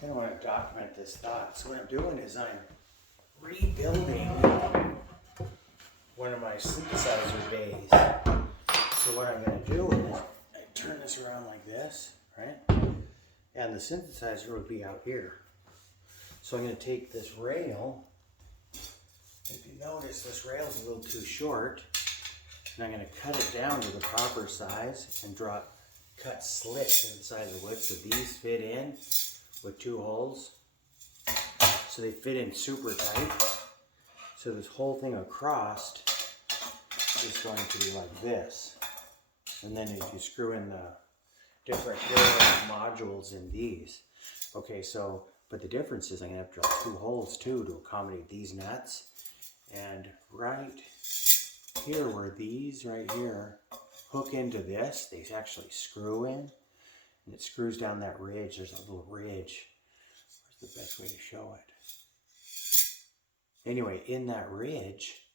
kind of want to document this thought. So what I'm doing is I'm rebuilding one of my synthesizer bays. So what I'm going to do is I turn this around like this, right? And the synthesizer would be out here. So I'm going to take this rail. If you notice, this rail is a little too short. And I'm going to cut it down to the proper size and cut slits inside the wood so these fit in with 2 holes. So they fit in super tight. So this whole thing across is going to be like this. And then if you screw in the different little modules in these. Okay, so, but the difference is I'm going to have to drill 2 holes too to accommodate these nuts. And right here where these right here hook into this, they actually screw in. And it screws down that ridge. There's a little ridge. Where's the best way to show it? Anyway, in that ridge,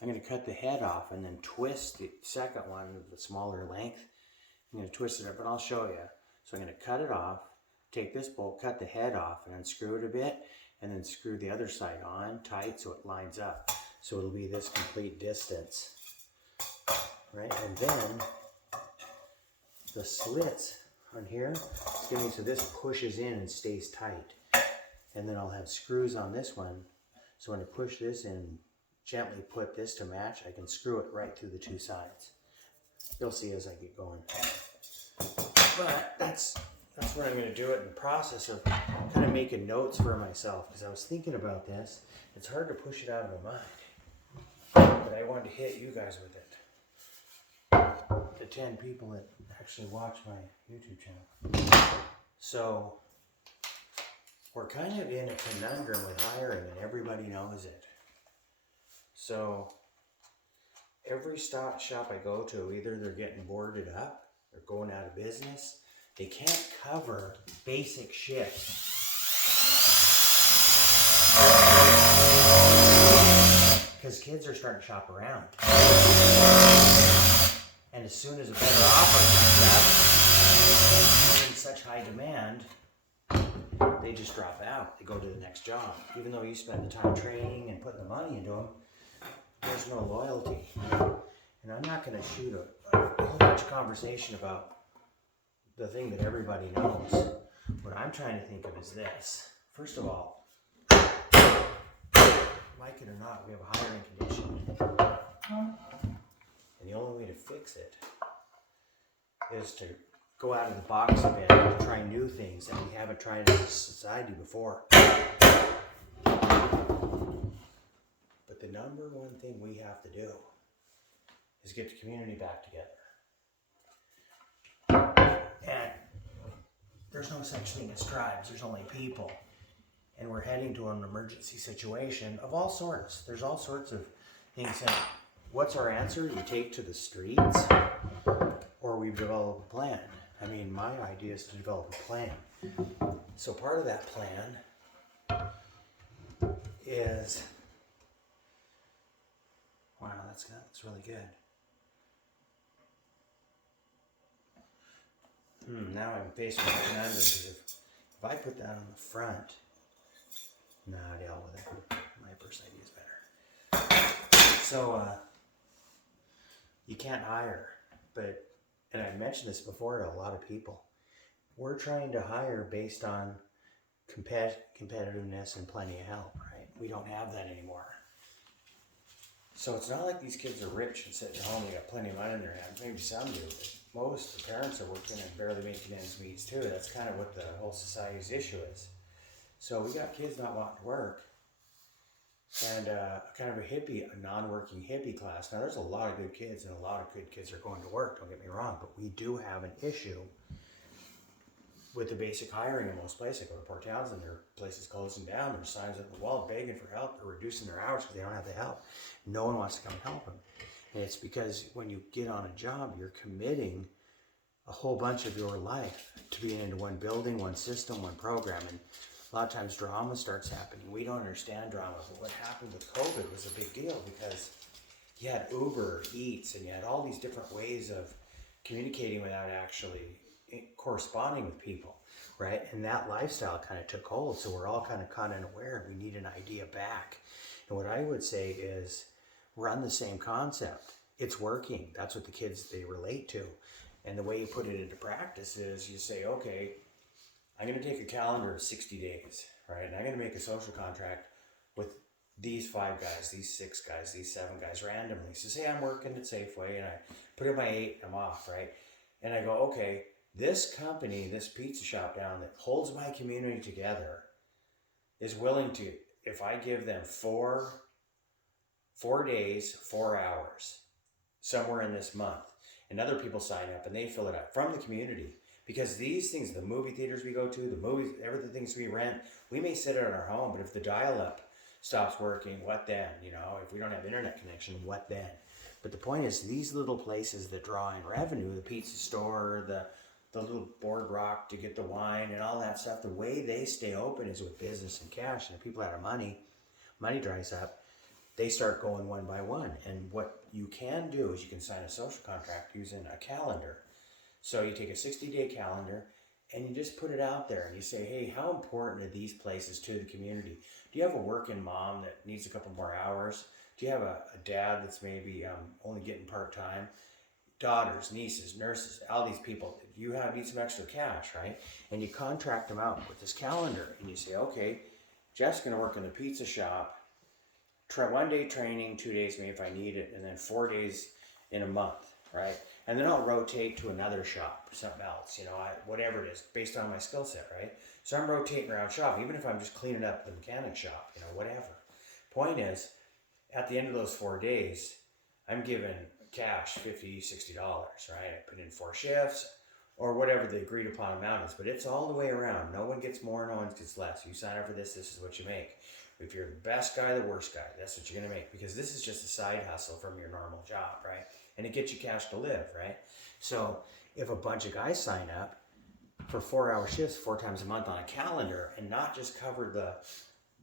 I'm going to cut the head off and then twist the second one of the smaller length. I'm going to twist it up, but I'll show you. So I'm going to cut it off, take this bolt, cut the head off, and unscrew it a bit, and then screw the other side on tight so it lines up. So it'll be this complete distance, right? And then the slits on here, so this pushes in and stays tight. And then I'll have screws on this one. So when I push this in, gently put this to match, I can screw it right through the 2 sides. You'll see as I get going. But that's what I'm going to do it in the process of kind of making notes for myself, because I was thinking about this. It's hard to push it out of my mind. But I wanted to hit you guys with it. The 10 people that actually watch my YouTube channel. So we're kind of in a conundrum with hiring, and everybody knows it. So every stock shop I go to, either they're getting boarded up or going out of business. They can't cover basic shifts. Because kids are starting to shop around. And as soon as a better offer comes up, in such high demand, they just drop out. They go to the next job. Even though you spend the time training and putting the money into them, there's no loyalty. And I'm not going to shoot a whole bunch of conversation about the thing that everybody knows. What I'm trying to think of is this. First of all, like it or not, we have a hiring condition. And the only way to fix it is to go out of the box a bit and try new things that we haven't tried as a society before. But the number one thing we have to do is get the community back together. And there's no such thing as tribes, there's only people. And we're heading to an emergency situation of all sorts. There's all sorts of things. And what's our answer? We take to the streets, or we develop a plan. I mean, my idea is to develop a plan. So part of that plan is, wow, that's really good. Now I'm faced with a conundrum, because if I put that on the front, nah, deal with it. My first idea is better. So, you can't hire, but, and I mentioned this before to a lot of people, we're trying to hire based on competitiveness and plenty of help, right? We don't have that anymore. So it's not like these kids are rich and sitting at home, they got plenty of money in their hands. Maybe some do, but most the parents are working and barely making ends meet too. That's kind of what the whole society's issue is. So we got kids not wanting to work, and kind of a non-working hippie class. Now there's a lot of good kids, and a lot of good kids are going to work, don't get me wrong, but we do have an issue with the basic hiring in most places. Go to Port Townsend, there are places closing down, there's signs on the wall begging for help, they're reducing their hours because they don't have the help. No one wants to come help them. And it's because when you get on a job, you're committing a whole bunch of your life to being into one building, one system, one program. And a lot of times drama starts happening. We don't understand drama, but what happened with COVID was a big deal, because you had Uber Eats and you had all these different ways of communicating without actually corresponding with people, right? And that lifestyle kind of took hold. So we're all kind of unaware. We need an idea back. And what I would say is run the same concept. It's working. That's what the kids, they relate to. And the way you put it into practice is you say, okay, I'm going to take a calendar of 60 days, right? And I'm going to make a social contract with these 5 guys, these 6 guys, these 7 guys randomly. So say I'm working at Safeway and I put in my 8, I'm off, right? And I go, okay, this company, this pizza shop down that holds my community together is willing to, if I give them 4 days, 4 hours, somewhere in this month, and other people sign up and they fill it out from the community. Because these things, the movie theaters we go to, the movies, everything things we rent, we may sit at our home, but if the dial-up stops working, what then? You know, if we don't have internet connection, what then? But the point is, these little places that draw in revenue, the pizza store, the little boardwalk to get the wine and all that stuff, the way they stay open is with business and cash. And if people out of money dries up, they start going one by one. And what you can do is you can sign a social contract using a calendar. So you take a 60-day calendar and you just put it out there and you say, hey, how important are these places to the community? Do you have a working mom that needs a couple more hours? Do you have a dad that's maybe only getting part-time? Daughters, nieces, nurses, all these people, you need some extra cash, right? And you contract them out with this calendar and you say, okay, Jeff's going to work in the pizza shop, try 1 day training, 2 days maybe if I need it, and then 4 days in a month, right? And then I'll rotate to another shop, something else, you know, whatever it is, based on my skill set, right? So I'm rotating around shop, even if I'm just cleaning up the mechanic shop, you know, whatever. Point is, at the end of those 4 days, I'm given cash, $50, $60, right? I put in 4 shifts or whatever the agreed upon amount is, but it's all the way around. No one gets more, no one gets less. You sign up for this is what you make. If you're the best guy, the worst guy, that's what you're going to make, because this is just a side hustle from your normal job, right? And it gets you cash to live, right? So if a bunch of guys sign up for 4-hour shifts 4 times a month on a calendar and not just cover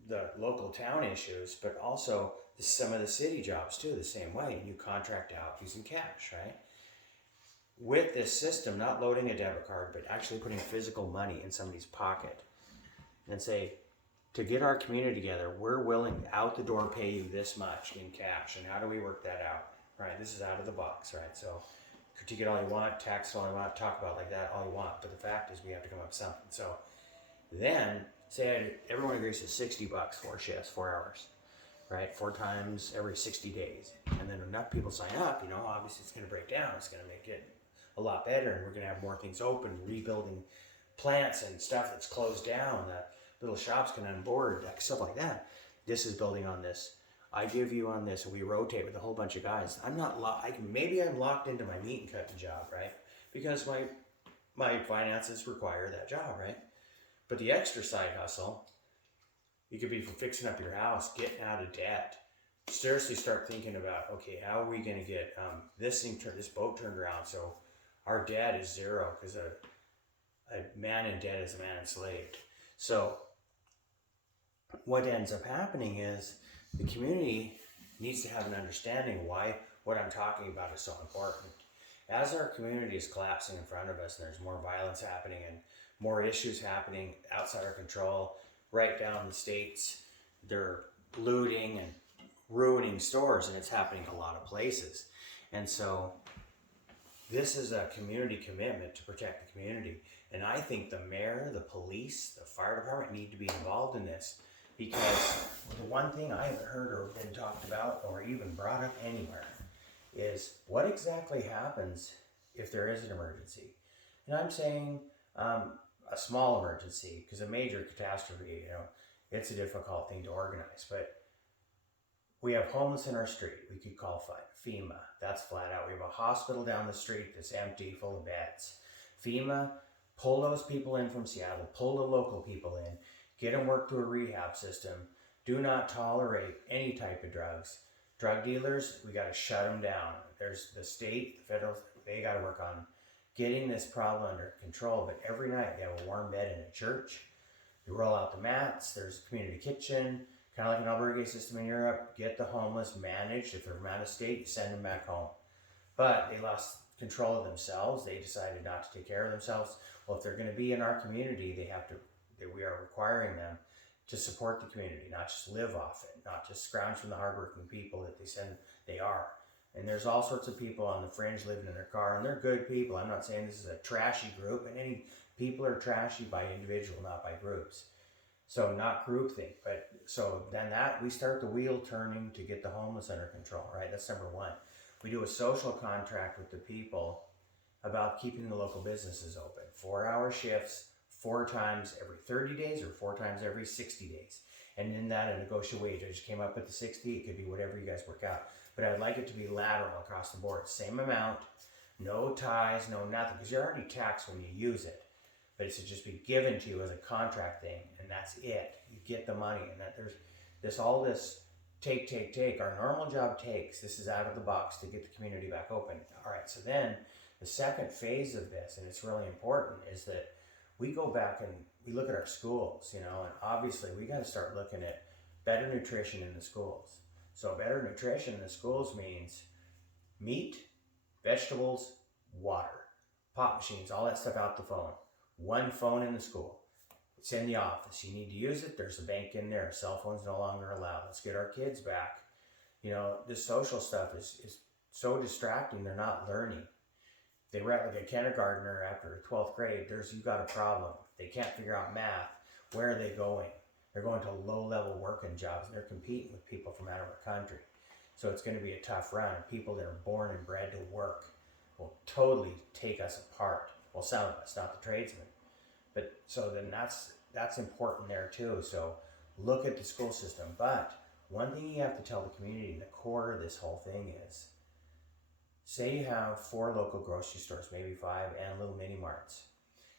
the local town issues, but also some of the city jobs too, the same way, and you contract out using cash, right? With this system, not loading a debit card, but actually putting physical money in somebody's pocket and say, to get our community together, we're willing out the door pay you this much in cash. And how do we work that out? Right? This is out of the box, right? So critique it all you want, tax it all you want, talk about it like that all you want. But the fact is we have to come up with something. So then say everyone agrees to $60, 4 shifts, 4 hours, right? 4 times every 60 days. And then enough people sign up, you know, obviously it's going to break down. It's going to make it a lot better. And we're going to have more things open, rebuilding plants and stuff that's closed down that little shops can onboard, stuff like that. This is building on this. I give you on this, and we rotate with a whole bunch of guys. I'm not maybe I'm locked into my meat and cutting job, right? Because my finances require that job, right? But the extra side hustle, you could be from fixing up your house, getting out of debt. Seriously start thinking about, okay, how are we going to get this boat turned around so our debt is zero, because a man in debt is a man enslaved. So what ends up happening is the community needs to have an understanding why what I'm talking about is so important. As our community is collapsing in front of us and there's more violence happening and more issues happening outside our control, right down the states, they're looting and ruining stores, and it's happening a lot of places. And so this is a community commitment to protect the community. And I think the mayor, the police, the fire department need to be involved in this, because the one thing I haven't heard or been talked about or even brought up anywhere is what exactly happens if there is an emergency. And I'm saying a small emergency, because a major catastrophe, you know, it's a difficult thing to organize. But we have homeless in our street. We could call FEMA. That's flat out. We have a hospital down the street that's empty, full of beds. FEMA, pull those people in from Seattle. Pull the local people in. Get them work through a rehab system. Do not tolerate any type of drugs. Drug dealers, we got to shut them down. There's the state, the federal, they got to work on getting this problem under control. But every night you have a warm bed in a church. You roll out the mats. There's a community kitchen, kind of like an albergue system in Europe. Get the homeless managed. If they're from out of state, you send them back home. But they lost control of themselves. They decided not to take care of themselves. Well, if they're going to be in our community, we are requiring them to support the community, not just live off it, not just scrounge from the hardworking people that they are. And there's all sorts of people on the fringe living in their car, and they're good people. I'm not saying this is a trashy group, and any people are trashy by individual, not by groups. So not groupthink, but so then we start the wheel turning to get the homeless under control, right? That's number one. We do a social contract with the people about keeping the local businesses open. 4-hour shifts, 4 times every 30 days or 4 times every 60 days. And in that, a negotiable wage. I just came up with the 60. It could be whatever you guys work out. But I'd like it to be lateral across the board. Same amount, no ties, no nothing, because you're already taxed when you use it. But it should just be given to you as a contract thing, and that's it. You get the money, and that there's all this take. Our normal job takes. This is out of the box to get the community back open. All right, so then the second phase of this, and it's really important, is that we go back and we look at our schools, and obviously we got to start looking at better nutrition in the schools. So better nutrition in the schools means meat, vegetables, water, pop machines, all that stuff out the phone. One phone in the school. It's in the office. You need to use it. There's a bank in there. Cell phones no longer allowed. Let's get our kids back. This social stuff is so distracting. They're not learning. They read like a kindergartner after 12th grade. You got a problem. They can't figure out math. Where are they going? They're going to low-level working jobs, and they're competing with people from out of our country. So it's going to be a tough run. And people that are born and bred to work will totally take us apart. Well, some of us, not the tradesmen. But so then that's important there too. So look at the school system. But one thing you have to tell the community, the core of this whole thing is, say you have 4 local grocery stores, maybe 5, and little mini marts.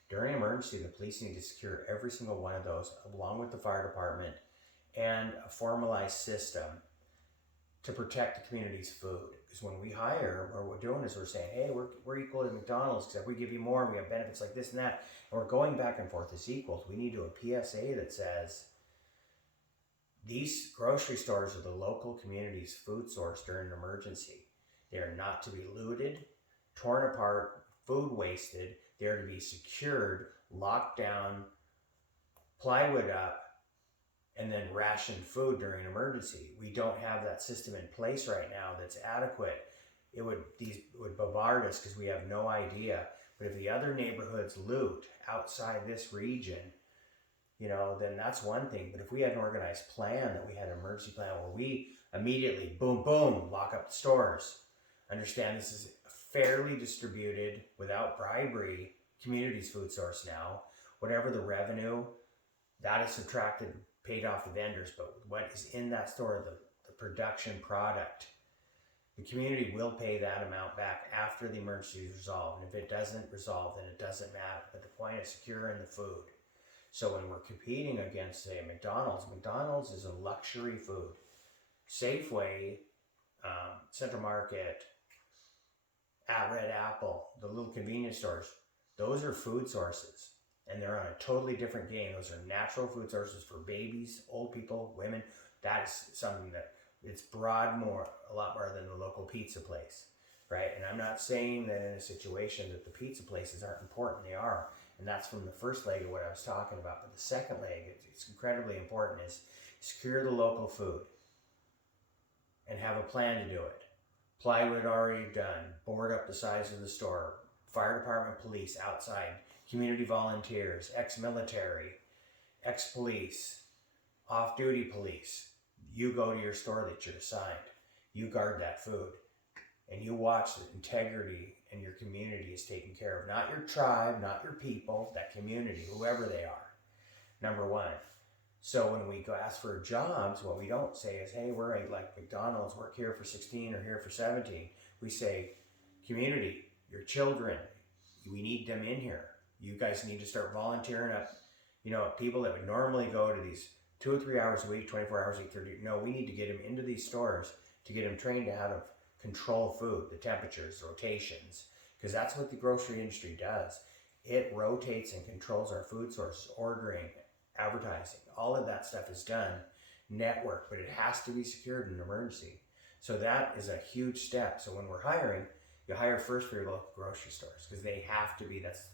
During an emergency, the police need to secure every single one of those, along with the fire department, and a formalized system to protect the community's food. Because when we hire, what we're doing is we're saying, hey, we're equal to McDonald's, because if we give you more, we have benefits like this and that. And we're going back and forth as equals. We need to do a PSA that says, these grocery stores are the local community's food source during an emergency. They are not to be looted, torn apart, food wasted. They are to be secured, locked down, plywood up, and then rationed food during an emergency. We don't have that system in place right now that's adequate. These would bombard us because we have no idea. But if the other neighborhoods loot outside this region, then that's one thing. But if we had an organized plan, that we had an emergency plan where we immediately, boom, boom, lock up the stores. Understand this is fairly distributed, without bribery, community's food source now. Whatever the revenue, that is subtracted, paid off the vendors, but what is in that store, the production product, the community will pay that amount back after the emergency is resolved. And if it doesn't resolve, then it doesn't matter. But the point is securing the food. So when we're competing against, say, McDonald's is a luxury food. Safeway, Central Market, at Red Apple, the little convenience stores, those are food sources. And they're on a totally different game. Those are natural food sources for babies, old people, women. That is something that it's a lot more than the local pizza place, right? And I'm not saying that in a situation that the pizza places aren't important. They are. And that's from the first leg of what I was talking about. But the second leg, it's incredibly important, is secure the local food and have a plan to do it. Plywood already done. Board up the size of the store. Fire department, police outside. Community volunteers, ex-military, ex-police, off-duty police. You go to your store that you're assigned. You guard that food. And you watch that integrity in your community is taken care of. Not your tribe, not your people, that community, whoever they are. Number one. So when we go ask for jobs, what we don't say is, hey, we're like McDonald's, work here for 16 or here for 17. We say, community, your children, we need them in here. You guys need to start volunteering up, people that would normally go to these 2 or 3 hours a week, 24 hours a week, 30. No, we need to get them into these stores to get them trained to how to control food, the temperatures, rotations, because that's what the grocery industry does. It rotates and controls our food sources, ordering, advertising, all of that stuff is done network, but it has to be secured in an emergency. So that is a huge step. So when we're hiring, You hire first for your local grocery stores because they have to be, that's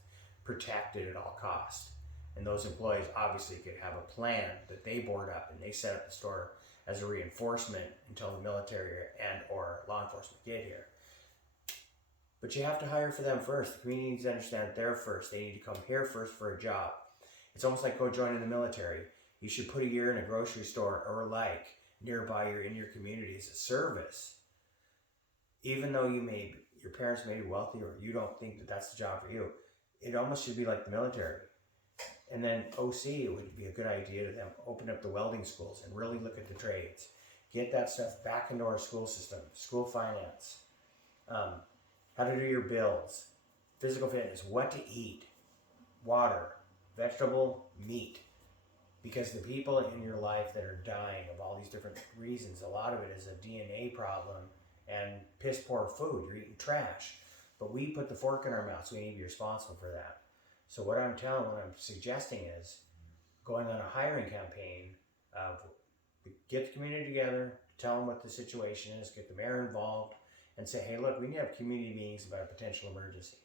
protected at all costs. And those employees obviously could have a plan that they board up and they set up the store as a reinforcement until the military and or law enforcement get here. But you have to hire for them first. The community needs to understand that they're first. They need to come here first for a job. It's almost like go join in the military. You should put a year in a grocery store or like nearby or in your community as a service. Even though your parents may be wealthy or you don't think that that's the job for you, it almost should be like the military. And then OC, it would be a good idea to them open up the welding schools and really look at the trades. Get that stuff back into our school system, school finance, how to do your bills, physical fitness, what to eat, water, vegetable, meat. Because the people in your life that are dying of all these different reasons, a lot of it is a DNA problem and piss poor food. You're eating trash. But we put the fork in our mouth, so we need to be responsible for that. So what I'm suggesting is going on a hiring campaign of get the community together, tell them what the situation is, get the mayor involved, and say, hey, look, we need to have community meetings about a potential emergency.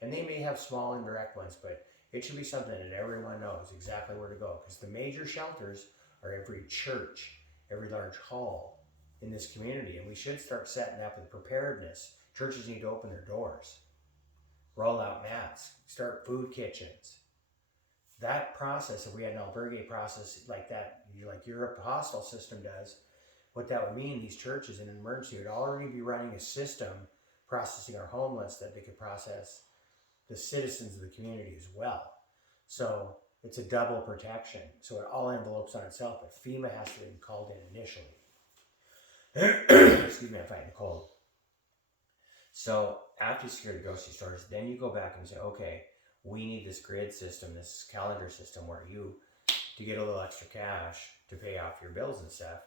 And they may have small indirect ones, but it should be something that everyone knows exactly where to go. Because the major shelters are every church, every large hall in this community. And we should start setting up with preparedness. Churches need to open their doors, roll out mats, start food kitchens. That process, if we had an albergue process like that, like your hostel system does, what that would mean, these churches in an emergency would already be running a system processing our homeless that they could process the citizens of the community as well. So it's a double protection. So it all envelopes on itself, but FEMA has to be called in initially. Excuse me, I'm fighting a cold. So after you secure the grocery stores, then you go back and say, okay, we need this grid system, this calendar system where you, to get a little extra cash to pay off your bills and stuff,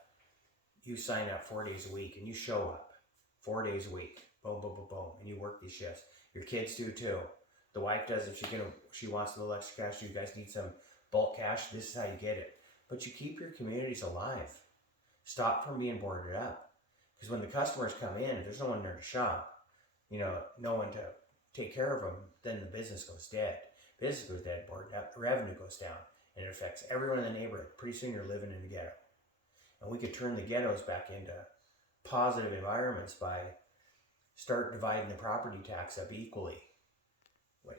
you sign up 4 days a week and you show up 4 days a week, boom, boom, boom, boom, and you work these shifts. Your kids do too. The wife does if she wants a little extra cash. You guys need some bulk cash. This is how you get it. But you keep your communities alive. Stop from being boarded up. Because when the customers come in, if there's no one there to shop, no one to take care of them, then the business goes dead. Business goes dead, boarded up, the revenue goes down, and it affects everyone in the neighborhood. Pretty soon you're living in the ghetto. And we could turn the ghettos back into positive environments by start dividing the property tax up equally.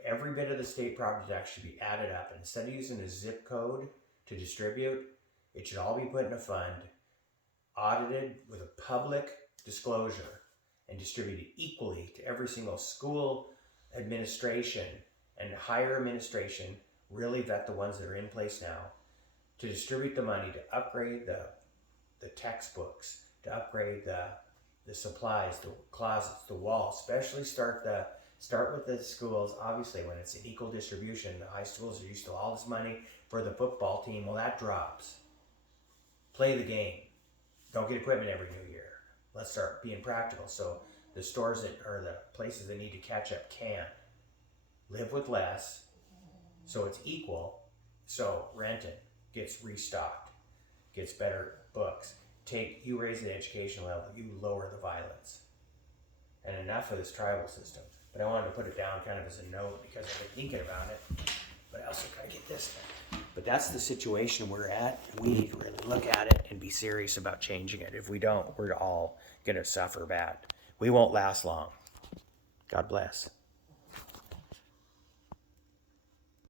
Every bit of the state property tax should be added up. And instead of using a zip code to distribute, it should all be put in a fund, audited with a public disclosure, and distributed equally to every single school administration and higher administration. Really vet the ones that are in place now to distribute the money to upgrade the textbooks, to upgrade the supplies, the closets, the walls. Especially start with the schools. Obviously, when it's an equal distribution, the high schools are used to all this money for the football team. Well, that drops. Play the game. Don't get equipment every new year. Let's start being practical. So the stores or the places that need to catch up can live with less. So it's equal. So renting gets restocked, gets better books. You raise the education level, you lower the violence. And enough of this tribal system. But I wanted to put it down kind of as a note because I've been thinking about it. But I also gotta get this thing. But that's the situation we're at. We need to really look at it and be serious about changing it. If we don't, we're all gonna suffer bad. We won't last long. God bless.